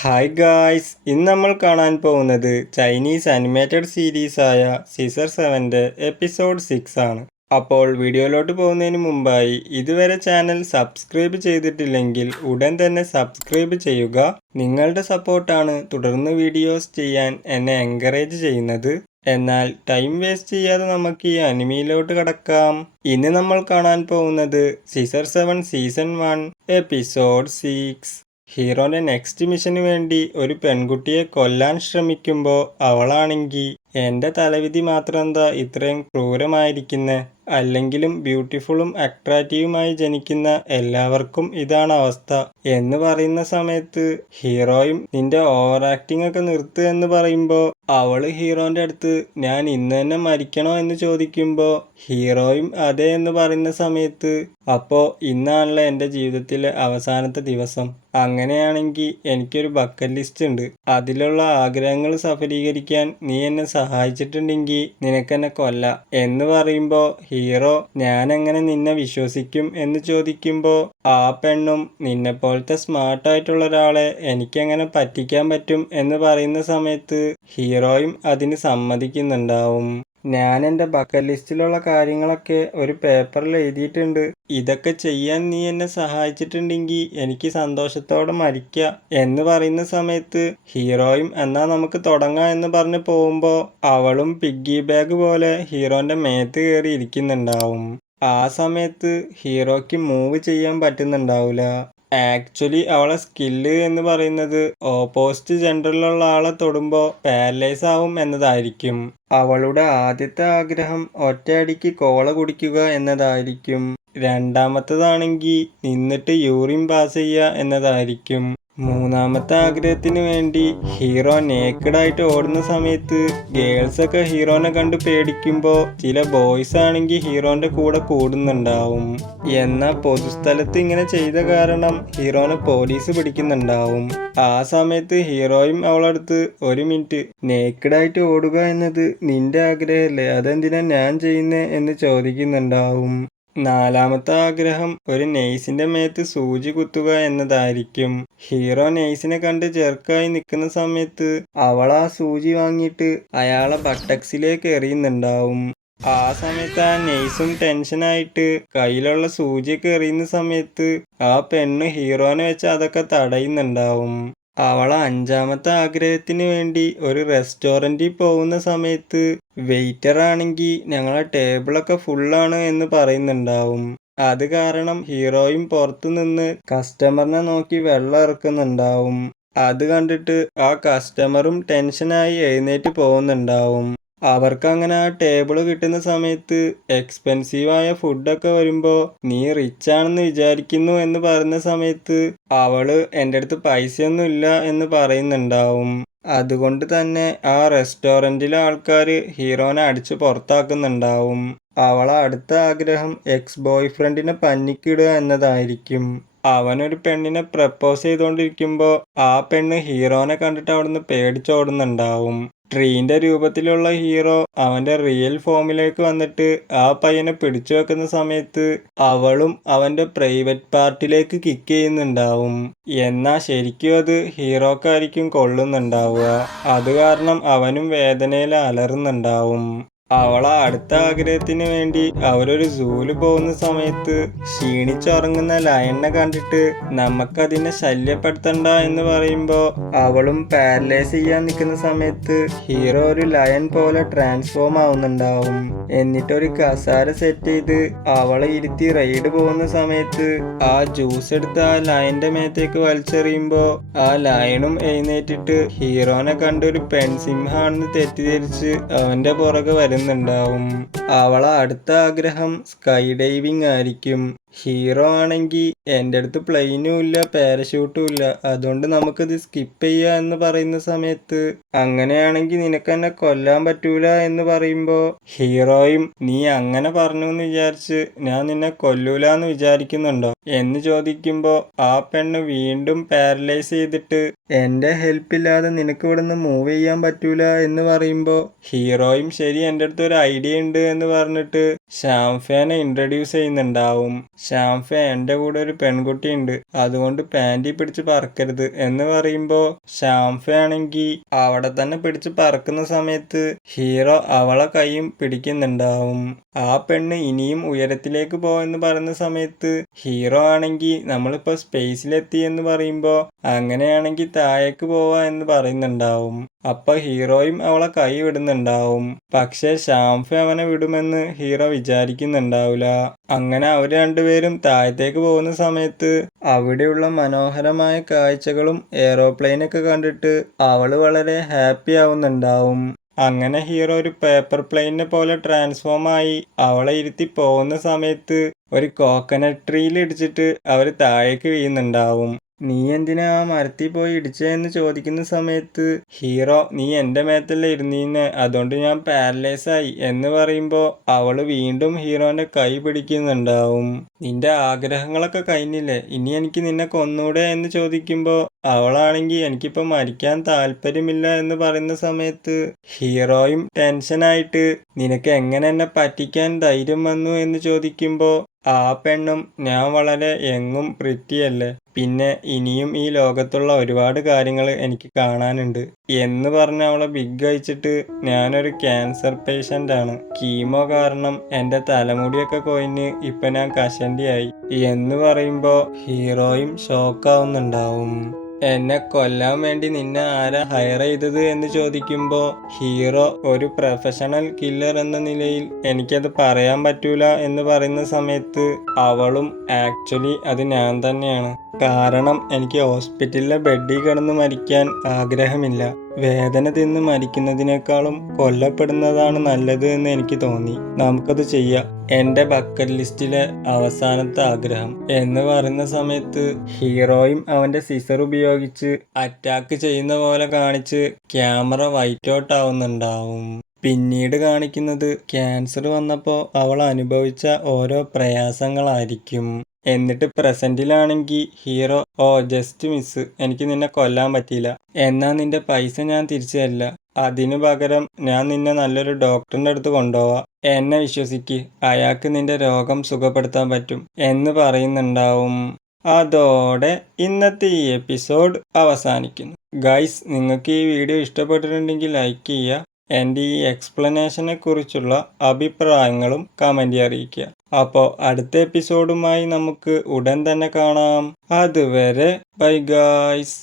Hi guys, ഇന്ന് നമ്മൾ കാണാൻ പോകുന്നത് ചൈനീസ് അനിമേറ്റഡ് സീരീസായ സീസർ 7ൻ്റെ എപ്പിസോഡ് 6 ആണ്. അപ്പോൾ വീഡിയോയിലോട്ട് പോകുന്നതിന് മുമ്പായി ഇതുവരെ ചാനൽ സബ്സ്ക്രൈബ് ചെയ്തിട്ടില്ലെങ്കിൽ ഉടൻ തന്നെ സബ്സ്ക്രൈബ് ചെയ്യുക. നിങ്ങളുടെ സപ്പോർട്ടാണ് തുടർന്ന് വീഡിയോസ് ചെയ്യാൻ എന്നെ എൻകറേജ് ചെയ്യുന്നത്. എന്നാൽ ടൈം വേസ്റ്റ് ചെയ്യാതെ നമുക്ക് ഈ അനിമയിലോട്ട് കടക്കാം. ഇന്ന് നമ്മൾ കാണാൻ പോകുന്നത് സീസർ 7 സീസൺ 1 എപ്പിസോഡ് 6. ഹീറോന്റെ നെക്സ്റ്റ് മിഷന് വേണ്ടി ഒരു പെൺകുട്ടിയെ കൊല്ലാൻ ശ്രമിക്കുമ്പോൾ അവളാണെങ്കിൽ എൻ്റെ തലവിധി മാത്രം എന്താ ഇത്രയും ക്രൂരമായിരിക്കുന്നത്, അല്ലെങ്കിലും ബ്യൂട്ടിഫുള്ളും അട്രാക്റ്റീവുമായി ജനിക്കുന്ന എല്ലാവർക്കും ഇതാണ് അവസ്ഥ എന്ന് പറയുന്ന സമയത്ത് ഹീറോയും നിന്റെ ഓവർ ആക്ടിംഗ് ഒക്കെ നിർത്ത് എന്ന് പറയുമ്പോൾ അവള് ഹീറോന്റെ അടുത്ത് ഞാൻ ഇന്ന് തന്നെ മരിക്കണോ എന്ന് ചോദിക്കുമ്പോൾ ഹീറോയും അതെ എന്ന് പറയുന്ന സമയത്ത് അപ്പോൾ ഇന്നാണല്ലോ എൻ്റെ ജീവിതത്തിലെ അവസാനത്തെ ദിവസം, അങ്ങനെയാണെങ്കിൽ എനിക്കൊരു ബക്കറ്റ് ലിസ്റ്റ് ഉണ്ട്, അതിലുള്ള ആഗ്രഹങ്ങൾ സഫലീകരിക്കാൻ നീ എന്നെ സഹായിച്ചിട്ടുണ്ടെങ്കിൽ നിനക്കെന്നെ കൊല്ലാം എന്ന് പറയുമ്പോൾ ഹീറോ ഞാൻ എങ്ങനെ നിന്നെ വിശ്വസിക്കും എന്ന് ചോദിക്കുമ്പോൾ ആ പെണ്ണും നിന്നെപ്പോലത്തെ സ്മാർട്ടായിട്ടുള്ള ഒരാളെ എനിക്കെങ്ങനെ പറ്റിക്കാൻ പറ്റും എന്ന് പറയുന്ന സമയത്ത് ഹീറോയും അതിന് സമ്മതിക്കുന്നുണ്ടാവും. ഞാൻ എൻ്റെ ബക്കറ്റ് ലിസ്റ്റിലുള്ള കാര്യങ്ങളൊക്കെ ഒരു പേപ്പറിൽ എഴുതിയിട്ടുണ്ട്, ഇതൊക്കെ ചെയ്യാൻ നീ എന്നെ സഹായിച്ചിട്ടുണ്ടെങ്കിൽ എനിക്ക് സന്തോഷത്തോടെ മരിക്കാം എന്ന് പറയുന്ന സമയത്ത് ഹീറോയും എന്നാ നമുക്ക് തുടങ്ങാം എന്ന് പറഞ്ഞ് പോകുമ്പോൾ അവളും പിഗ്ഗി ബാഗ് പോലെ ഹീറോന്റെ മേത്ത് കയറി ഇരിക്കുന്നുണ്ടാവും. ആ സമയത്ത് ഹീറോയ്ക്ക് മൂവ് ചെയ്യാൻ പറ്റുന്നുണ്ടാവില്ല. ആക്ച്വലി അവളെ സ്കില്ല് എന്ന് പറയുന്നത് ഓപ്പോസിറ്റ് ജെൻഡറിലുള്ള ആളെ തൊടുമ്പോൾ പാരലൈസ് ആവും എന്നതായിരിക്കും. അവളുടെ ആദ്യത്തെ ആഗ്രഹം ഒറ്റയടിക്ക് കോള കുടിക്കുക എന്നതായിരിക്കും. രണ്ടാമത്തതാണെങ്കിൽ നിന്നിട്ട് യൂറിൻ പാസ് ചെയ്യുക എന്നതായിരിക്കും. മൂന്നാമത്തെ ആഗ്രഹത്തിന് വേണ്ടി ഹീറോ നേക്കഡായിട്ട് ഓടുന്ന സമയത്ത് ഗേൾസൊക്കെ ഹീറോനെ കണ്ട് പേടിക്കുമ്പോൾ ചില ബോയ്സ് ആണെങ്കിൽ ഹീറോന്റെ കൂടെ കൂടുന്നുണ്ടാവും. എന്നാൽ പൊതുസ്ഥലത്ത് ഇങ്ങനെ ചെയ്ത കാരണം ഹീറോനെ പോലീസ് പിടിക്കുന്നുണ്ടാവും. ആ സമയത്ത് ഹീറോയും അവളടുത്ത് ഒരു മിനിറ്റ്, നേക്കഡായിട്ട് ഓടുക എന്നത് നിന്റെ ആഗ്രഹമല്ലേ, അതെന്തിനാ ഞാൻ ചെയ്യുന്നേ എന്ന് ചോദിക്കുന്നുണ്ടാവും. നാലാമത്തെ ആഗ്രഹം ഒരു നെയ്സിന്റെ മേത്ത് സൂചി കുത്തുക എന്നതായിരിക്കും. ഹീറോ നെയ്സിനെ കണ്ട് ചെറുക്കായി നിൽക്കുന്ന സമയത്ത് അവൾ ആ സൂചി വാങ്ങിയിട്ട് അയാളെ ബട്ടക്സിലേക്ക് എറിയുന്നുണ്ടാവും. ആ സമയത്ത് ആ നെയ്സും ടെൻഷനായിട്ട് കയ്യിലുള്ള സൂചിയൊക്കെ എറിയുന്ന സമയത്ത് ആ പെണ്ണ് ഹീറോനെ വെച്ച് അതൊക്കെ തടയുന്നുണ്ടാവും. അവൾ അഞ്ചാമത്തെ ആഗ്രഹത്തിന് വേണ്ടി ഒരു റെസ്റ്റോറൻറ്റിൽ പോകുന്ന സമയത്ത് വെയിറ്റർ ആണെങ്കിൽ ഞങ്ങളെ ടേബിളൊക്കെ ഫുള്ളാണ് എന്ന് പറയുന്നുണ്ടാവും. അത് കാരണം ഹീറോയും പുറത്തു നിന്ന് കസ്റ്റമറിനെ നോക്കി വെള്ളം ഇറക്കുന്നുണ്ടാവും. അത് കണ്ടിട്ട് ആ കസ്റ്റമറും ടെൻഷനായി എഴുന്നേറ്റ് പോകുന്നുണ്ടാവും. അവർക്കങ്ങനെ ആ ടേബിൾ കിട്ടുന്ന സമയത്ത് എക്സ്പെൻസീവായ ഫുഡൊക്കെ വരുമ്പോൾ നീ റിച്ച് ആണെന്ന് വിചാരിക്കുന്നു എന്ന് പറയുന്ന സമയത്ത് അവള് എൻ്റെ അടുത്ത് പൈസയൊന്നും ഇല്ല എന്ന് പറയുന്നുണ്ടാവും. അതുകൊണ്ട് തന്നെ ആ റെസ്റ്റോറൻറ്റിലെ ആൾക്കാർ ഹീറോനെ അടിച്ച് പുറത്താക്കുന്നുണ്ടാവും. അവളെ അടുത്ത ആഗ്രഹം എക്സ് ബോയ് ഫ്രണ്ടിനെ പഞ്ഞിക്കിടുക എന്നതായിരിക്കും. അവനൊരു പെണ്ണിനെ പ്രപ്പോസ് ചെയ്തുകൊണ്ടിരിക്കുമ്പോൾ ആ പെണ്ണ് ഹീറോനെ കണ്ടിട്ട് അവിടുന്ന് പേടിച്ചോടുന്നുണ്ടാവും. ട്രീൻ്റെ രൂപത്തിലുള്ള ഹീറോ അവൻ്റെ റിയൽ ഫോമിലേക്ക് വന്നിട്ട് ആ പയ്യനെ പിടിച്ചു വെക്കുന്ന സമയത്ത് അവളും അവൻ്റെ പ്രൈവറ്റ് പാർട്ടിലേക്ക് കിക്ക് ചെയ്യുന്നുണ്ടാവും. എന്നാൽ ശരിക്കും അത് ഹീറോക്കായിരിക്കും കൊള്ളുന്നുണ്ടാവുക. അത് കാരണം അവനും വേദനയിൽ അലറുന്നുണ്ടാവും. അവളെ അടുത്ത ആഗ്രഹത്തിന് വേണ്ടി അവരൊരു സൂല് പോകുന്ന സമയത്ത് ക്ഷീണിച്ചുറങ്ങുന്ന ലയണിനെ കണ്ടിട്ട് നമുക്കതിനെ ശല്യപ്പെടുത്തണ്ട എന്ന് പറയുമ്പോൾ അവളും പാരലൈസ് ചെയ്യാൻ നിൽക്കുന്ന സമയത്ത് ഹീറോ ഒരു ലയൺ പോലെ ട്രാൻസ്ഫോം ആവുന്നുണ്ടാവും. എന്നിട്ടൊരു കസാര സെറ്റ് ചെയ്ത് അവളെ ഇരുത്തി റൈഡ് പോകുന്ന സമയത്ത് ആ ജ്യൂസ് എടുത്ത് ആ ലയന്റെ മേത്തേക്ക് വലിച്ചെറിയുമ്പോൾ ആ ലയണും എഴുന്നേറ്റിട്ട് ഹീറോനെ കണ്ടൊരു പെൺസിംഹാണെന്ന് തെറ്റിദ്ധരിച്ച് അവന്റെ പുറകെ വരുന്നുണ്ടാവും. അവളെ അടുത്ത ആഗ്രഹം സ്കൈ ഡൈവിംഗ് ആയിരിക്കും. ഹീറോ ആണെങ്കിൽ എൻ്റെ അടുത്ത് പ്ലെയിനും ഇല്ല പാരഷൂട്ടും ഇല്ല, അതുകൊണ്ട് നമുക്കിത് സ്കിപ്പ് ചെയ്യുക എന്ന് പറയുന്ന സമയത്ത് അങ്ങനെയാണെങ്കിൽ നിനക്ക് എന്നെ കൊല്ലാൻ പറ്റൂല എന്ന് പറയുമ്പോൾ ഹീറോയും നീ അങ്ങനെ പറഞ്ഞു എന്ന് വിചാരിച്ച് ഞാൻ നിന്നെ കൊല്ലൂല എന്ന് വിചാരിക്കുന്നുണ്ടോ എന്ന് ചോദിക്കുമ്പോൾ ആ പെണ്ണ് വീണ്ടും പാരലൈസ് ചെയ്തിട്ട് എൻ്റെ ഹെൽപ്പില്ലാതെ നിനക്ക് ഇവിടുന്ന് മൂവ് ചെയ്യാൻ പറ്റൂല എന്ന് പറയുമ്പോൾ ഹീറോയും ശരി എൻ്റെ അടുത്ത് ഒരു ഐഡിയ ഉണ്ട് എന്ന് പറഞ്ഞിട്ട് ഷാംഫാനെ ഇൻട്രൊഡ്യൂസ് ചെയ്യുന്നുണ്ടാവും. ഷാംഫെ എൻ്റെ കൂടെ ഒരു പെൺകുട്ടിയുണ്ട്, അതുകൊണ്ട് പാൻറ്റി പിടിച്ച് പറക്കരുത് എന്ന് പറയുമ്പോൾ ഷാംഫെ ആണെങ്കിൽ അവിടെ തന്നെ പിടിച്ച് പറക്കുന്ന സമയത്ത് ഹീറോ അവളെ കൈയും പിടിക്കുന്നുണ്ടാവും. ആ പെണ്ണ് ഇനിയും ഉയരത്തിലേക്ക് പോവെന്ന് പറയുന്ന സമയത്ത് ഹീറോ ആണെങ്കിൽ നമ്മളിപ്പോൾ സ്പേസിലെത്തി എന്ന് പറയുമ്പോൾ അങ്ങനെയാണെങ്കിൽ താഴേക്ക് പോവാ എന്ന് പറയുന്നുണ്ടാവും. അപ്പൊ ഹീറോയും അവളെ കൈ വിടുന്നുണ്ടാവും. പക്ഷെ ഷാംഫെ അവനെ വിടുമെന്ന് ഹീറോ വിചാരിക്കുന്നുണ്ടാവില്ല. അങ്ങനെ അവർ രണ്ടുപേരും താഴത്തേക്ക് പോകുന്ന സമയത്ത് അവിടെയുള്ള മനോഹരമായ കാഴ്ചകളും എയറോപ്ലെയിനൊക്കെ കണ്ടിട്ട് അവള് വളരെ ഹാപ്പി ആവുന്നുണ്ടാവും. അങ്ങനെ ഹീറോ ഒരു പേപ്പർ പ്ലെയിനെ പോലെ ട്രാൻസ്ഫോം ആയി അവളെ ഇരുത്തി പോകുന്ന സമയത്ത് ഒരു കോക്കനട്ട് ട്രീയിൽ ഇടിച്ചിട്ട് അവർ താഴേക്ക് വീഴുന്നുണ്ടാവും. നീ എന്തിനാ ആ മരത്തിൽ പോയി ഇടിച്ചതെന്ന് ചോദിക്കുന്ന സമയത്ത് ഹീറോ നീ എൻ്റെ മേത്തല്ലേ ഇരുന്നീന്നെ, അതുകൊണ്ട് ഞാൻ പാരലൈസ് ആയി എന്ന് പറയുമ്പോൾ അവള് വീണ്ടും ഹീറോന്റെ കൈ പിടിക്കുന്നുണ്ടാവും. നിന്റെ ആഗ്രഹങ്ങളൊക്കെ കഴിഞ്ഞില്ലേ, ഇനി എനിക്ക് നിന്നെ കൊന്നൂടെ എന്ന് ചോദിക്കുമ്പോൾ അവളാണെങ്കിൽ എനിക്കിപ്പോൾ മരിക്കാൻ താല്പര്യമില്ല എന്ന് പറയുന്ന സമയത്ത് ഹീറോയും ടെൻഷനായിട്ട് നിനക്ക് എങ്ങനെ എന്നെ പറ്റിക്കാൻ ധൈര്യം വന്നു എന്ന് ചോദിക്കുമ്പോൾ ആ പെണ്ണും ഞാൻ വളരെ യങ്ങും പ്രിറ്റിയല്ലേ, പിന്നെ ഇനിയും ഈ ലോകത്തുള്ള ഒരുപാട് കാര്യങ്ങൾ എനിക്ക് കാണാനുണ്ട് എന്ന് പറഞ്ഞ് അവളെ ബിഗ് അയച്ചിട്ട് ഞാനൊരു ക്യാൻസർ പേഷ്യൻ്റ് ആണ്, കീമോ കാരണം എൻ്റെ തലമുടിയൊക്കെ കൊഴിഞ്ഞ് ഇപ്പം ഞാൻ കഷണ്ടിയായി എന്ന് പറയുമ്പോൾ ഹീറോയും ഷോക്കാവുന്നുണ്ടാവും. എന്നെ കൊല്ലാൻ വേണ്ടി നിന്നെ ആരാ ഹയർ ചെയ്തത് എന്ന് ചോദിക്കുമ്പോൾ ഹീറോ ഒരു പ്രൊഫഷണൽ കില്ലർ എന്ന നിലയിൽ എനിക്കത് പറയാൻ പറ്റൂല എന്ന് പറയുന്ന സമയത്ത് അവളും ആക്ച്വലി അത് ഞാൻ തന്നെയാണ്, കാരണം എനിക്ക് ഹോസ്പിറ്റലിലെ ബെഡിൽ കിടന്ന് മരിക്കാൻ ആഗ്രഹമില്ല, വേദന തിന്ന് മരിക്കുന്നതിനേക്കാളും കൊല്ലപ്പെടുന്നതാണ് നല്ലത് എന്ന് എനിക്ക് തോന്നി, നമുക്കത് ചെയ്യാം, എൻ്റെ ബക്കറ്റ് ലിസ്റ്റിലെ അവസാനത്തെ ആഗ്രഹം എന്ന് പറയുന്ന സമയത്ത് ഹീറോയും അവൻ്റെ സിസർ ഉപയോഗിച്ച് അറ്റാക്ക് ചെയ്യുന്ന പോലെ കാണിച്ച് ക്യാമറ വൈറ്റ് ഔട്ട് ആവുന്നുണ്ടാവും. പിന്നീട് കാണിക്കുന്നത് ക്യാൻസർ വന്നപ്പോൾ അവൾ അനുഭവിച്ച ഓരോ പ്രയാസങ്ങളായിരിക്കും. എന്നിട്ട് പ്രസന്റിലാണെങ്കിൽ ഹീറോ ജസ്റ്റ് മിസ്, എനിക്ക് നിന്നെ കൊല്ലാൻ പറ്റിയില്ല, എന്നാൽ നിന്റെ പൈസ ഞാൻ തിരിച്ചു തരില്ല, അതിനു പകരം ഞാൻ നിന്നെ നല്ലൊരു ഡോക്ടറിൻ്റെ അടുത്ത് കൊണ്ടുപോവാം, എന്നെ വിശ്വസിക്ക്, അയാൾക്ക് നിന്റെ രോഗം സുഖപ്പെടുത്താൻ പറ്റും എന്ന് പറയുന്നുണ്ടാവും. അതോടെ ഇന്നത്തെ ഈ എപ്പിസോഡ് അവസാനിക്കുന്നു. ഗൈസ്, നിങ്ങൾക്ക് ഈ വീഡിയോ ഇഷ്ടപ്പെട്ടിട്ടുണ്ടെങ്കിൽ ലൈക്ക് ചെയ്യുക, എൻ്റെ ഈ എക്സ്പ്ലനേഷനെ കുറിച്ചുള്ള അഭിപ്രായങ്ങളും കമൻ്റ് അറിയിക്കുക. അപ്പോൾ അടുത്ത എപ്പിസോഡുമായി നമുക്ക് ഉടൻ തന്നെ കാണാം. അതുവരെ ബൈ ഗൈസ്.